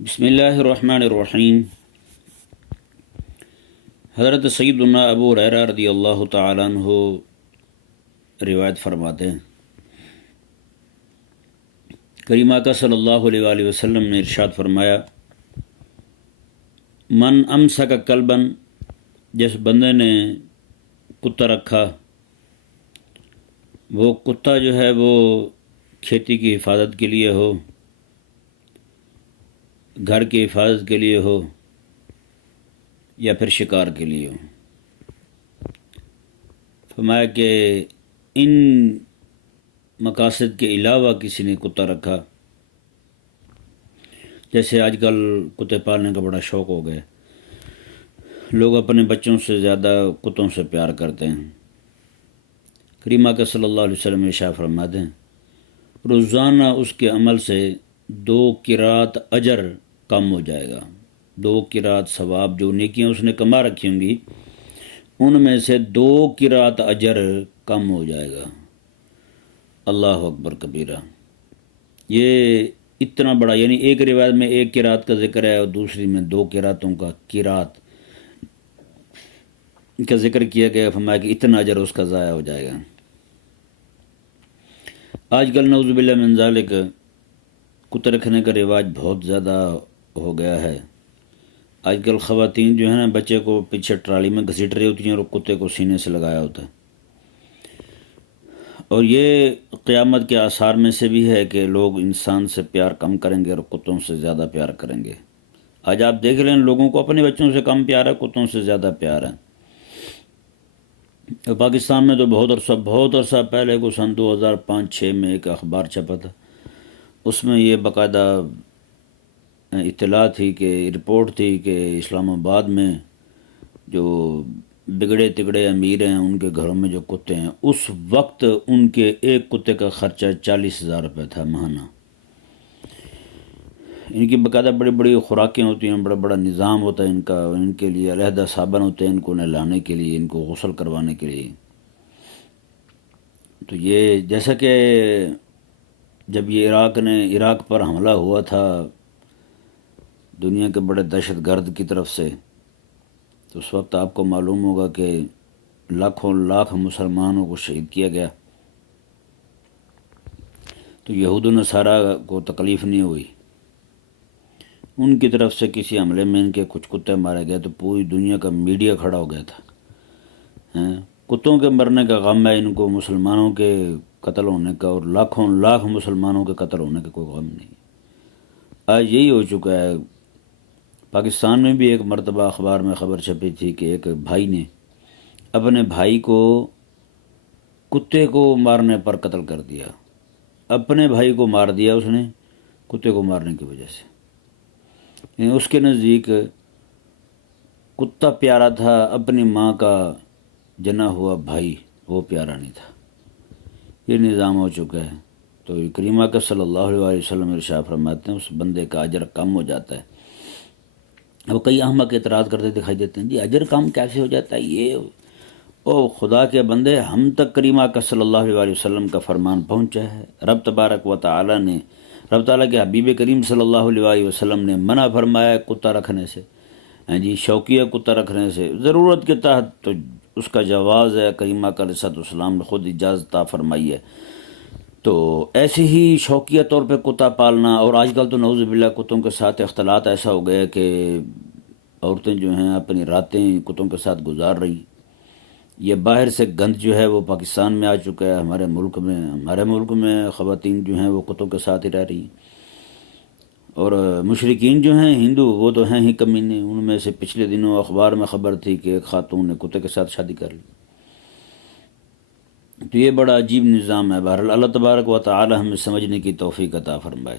بسم اللہ الرحمن الرحیم۔ حضرت سیدنا ابو ہریرہ رضی اللہ تعالیٰ عنہ روایت فرماتے ہیں، کریم آقا صلی اللہ علیہ وآلہ وسلم نے ارشاد فرمایا، من امسک کلبن، جس بندے نے کتا رکھا، وہ کتا جو ہے وہ کھیتی کی حفاظت کے لیے ہو، گھر کی حفاظت کے لیے ہو، یا پھر شکار کے لیے ہو، فرمایا کہ ان مقاصد کے علاوہ کسی نے کتا رکھا، جیسے آج کل کتے پالنے کا بڑا شوق ہو گیا، لوگ اپنے بچوں سے زیادہ کتوں سے پیار کرتے ہیں۔ کریم آقا صلی اللہ علیہ وسلم ارشاد فرماتے ہیں، روزانہ اس کے عمل سے 2 قرات اجر کم ہو جائے گا، 2 قرات ثواب، جو نیکیاں اس نے کما رکھی ہوں گی ان میں سے 2 قرات اجر کم ہو جائے گا۔ اللہ اکبر کبیرہ۔ یہ اتنا بڑا، یعنی ایک روایت میں 1 قرات کا ذکر ہے اور دوسری میں 2 قراتوں کا، قرات کا ذکر کیا گیا، فرمایا کہ اتنا اجر اس کا ضائع ہو جائے گا۔ آج کل نعوذ باللہ من ذالک کتے رکھنے کا رواج بہت زیادہ ہو گیا ہے۔ آج کل خواتین جو ہیں نا، بچے کو پیچھے ٹرالی میں گھسیٹ رہی ہوتی ہیں اور کتے کو سینے سے لگایا ہوتا ہے، اور یہ قیامت کے آثار میں سے بھی ہے کہ لوگ انسان سے پیار کم کریں گے اور کتوں سے زیادہ پیار کریں گے۔ آج آپ دیکھ رہے ہیں لوگوں کو اپنے بچوں سے کم پیار ہے، کتوں سے زیادہ پیار ہے۔ اور پاکستان میں تو بہت عرصہ پہلے کو سن 2005-06 میں ایک اخبار چھپا تھا، اس میں یہ باقاعدہ اطلاع تھی، کہ رپورٹ تھی کہ اسلام آباد میں جو بگڑے تگڑے امیر ہیں ان کے گھروں میں جو کتے ہیں، اس وقت ان کے ایک کتے کا خرچہ 40,000 روپے تھا ماہانہ۔ ان کی باقاعدہ بڑی بڑی خوراکیں ہوتی ہیں، بڑا بڑا نظام ہوتا ہے ان کا، ان کے لیے علیحدہ صابن ہوتے ہیں ان کو نہلانے کے لیے، ان کو غسل کروانے کے لیے۔ تو یہ جیسا کہ جب یہ عراق پر حملہ ہوا تھا دنیا کے بڑے دہشت گرد کی طرف سے، تو اس وقت آپ کو معلوم ہوگا کہ لاکھوں لاکھ مسلمانوں کو شہید کیا گیا، تو یہود و نصارہ کو تکلیف نہیں ہوئی، ان کی طرف سے کسی حملے میں ان کے کچھ کتے مارے گئے تو پوری دنیا کا میڈیا کھڑا ہو گیا تھا۔ کتوں کے مرنے کا غم ہے ان کو، مسلمانوں کے قتل ہونے کا اور لاکھوں لاکھ مسلمانوں کے قتل ہونے کا کوئی غم نہیں۔ آج یہی ہو چکا ہے۔ پاکستان میں بھی ایک مرتبہ اخبار میں خبر چھپی تھی کہ ایک بھائی نے اپنے بھائی کو کتے کو مارنے پر قتل کر دیا، اپنے بھائی کو مار دیا اس نے کتے کو مارنے کی وجہ سے۔ یعنی اس کے نزدیک کتا پیارا تھا، اپنی ماں کا جنا ہوا بھائی وہ پیارا نہیں تھا۔ یہ نظام ہو چکا ہے۔ تو کریم آقا صلی اللہ علیہ وسلم ارشاد فرماتے ہیں اس بندے کا اجر کم ہو جاتا ہے۔ اب کئی احمق اعتراض کرتے دکھائی دیتے ہیں، جی اجر کم کیسے ہو جاتا ہے؟ یہ او خدا کے بندے، ہم تک کریم آقا صلی اللہ علیہ وسلم کا فرمان پہنچا ہے، رب تبارک و تعالی نے، رب تعالیٰ کے حبیب کریم صلی اللہ علیہ وسلم نے منع فرمایا ہے کتا رکھنے سے، جی شوقیہ کتا رکھنے سے، ضرورت کے تحت تو اس کا جواز ہے، کریم آقا علیہ السلام نے خود اجازت عطا فرمائی ہے۔ تو ایسے ہی شوقیہ طور پہ کتا پالنا، اور آج کل تو نعوذ باللہ کتوں کے ساتھ اختلاط ایسا ہو گیا کہ عورتیں جو ہیں اپنی راتیں کتوں کے ساتھ گزار رہی۔ یہ باہر سے گند جو ہے وہ پاکستان میں آ چکا ہے، ہمارے ملک میں خواتین جو ہیں وہ کتوں کے ساتھ ہی رہ رہی ہیں، اور مشرکین جو ہیں ہندو وہ تو ہیں ہی کمینے۔ ان میں سے پچھلے دنوں اخبار میں خبر تھی کہ ایک خاتون نے کتے کے ساتھ شادی کر لی۔ تو یہ بڑا عجیب نظام ہے۔ بہرحال اللہ تبارک و تعالی ہمیں سمجھنے کی توفیق عطا فرمائے۔